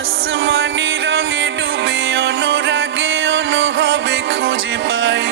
আসমানি রঙে ডুবে অনুরাগে অনুভবে খুঁজে পাই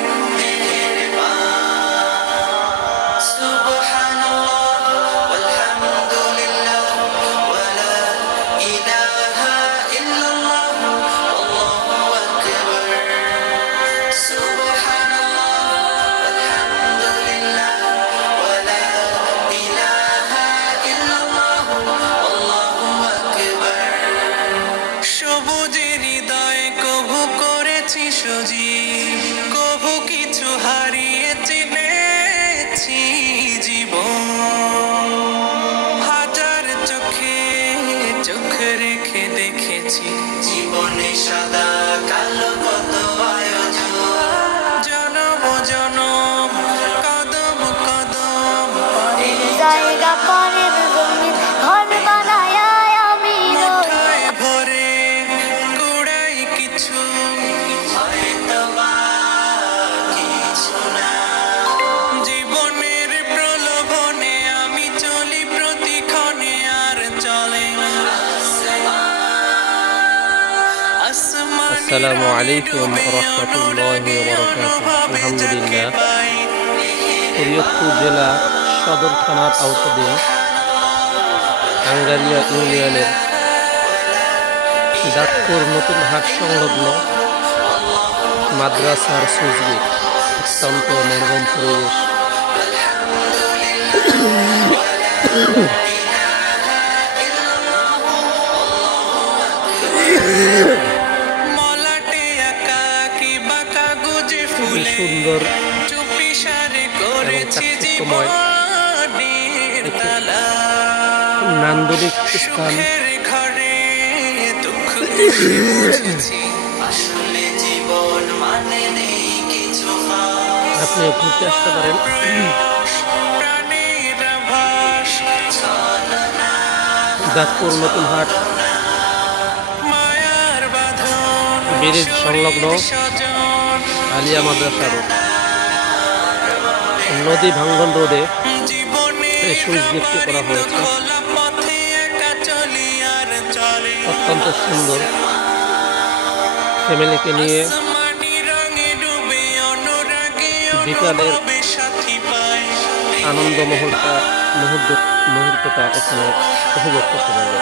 সবুজের হৃদয়ে কভু করেছি সজীব, কভু কিছু হারিয়ে চিনেছি জীবন। হাজার চোখে চোখ রেখে দেখেছি জীবনে সাদা কালো কত আয়োজন। জনম জনম কদম কদম জায়গা পরের জমিন ঘর বানায় আমি মুঠায় ভরে কুড়াই কিছু হয়তো বা কিছু না। জীবনের প্রলোভনে আমি চলি প্রতিক্ষণে আর চলে আসসালামু আলাইকুম রহমতুল্লাহি ওয়া বারাকাতুহু। আলহামদুলিল্লাহ, শরীয়তপুর জেলা সদর থানার আওতাধীন আঙ্গারিয়া ইউনিয়নের দাঁতপুর নতুন হাট সংলগ্ন মাদ্রাসার সুইচগেট অত্যন্ত মনোরম পরিবেশ। মলাটে আঁকা কি বাঁকা গুজে ফুলে সুন্দর চুপিসারে করেছি চাকচিক্যময় জীবনের তালা। নান্দনিক স্থান সুখের ঘরে দুঃখ বুঝেছি আসলে জীবন মানে নেই কিছু খাস। আপনি ঘুরতে আসতে পারেন। প্রাণের আভাস ছলনা দাঁতপুর নতুন হাট মায়ার বাঁধন ব্রিজ সংলগ্ন স্বজন আলিয়া মাদ্রাসা রোড, নদী ভাঙ্গন রোডে এই সুইচ গেটটি করা হয়েছে। অত্যন্ত সুন্দর, ফ্যামিলিকে নিয়ে বিকালের আনন্দ মুহূর্তটা এখানে উপভোগ করতে পারবে।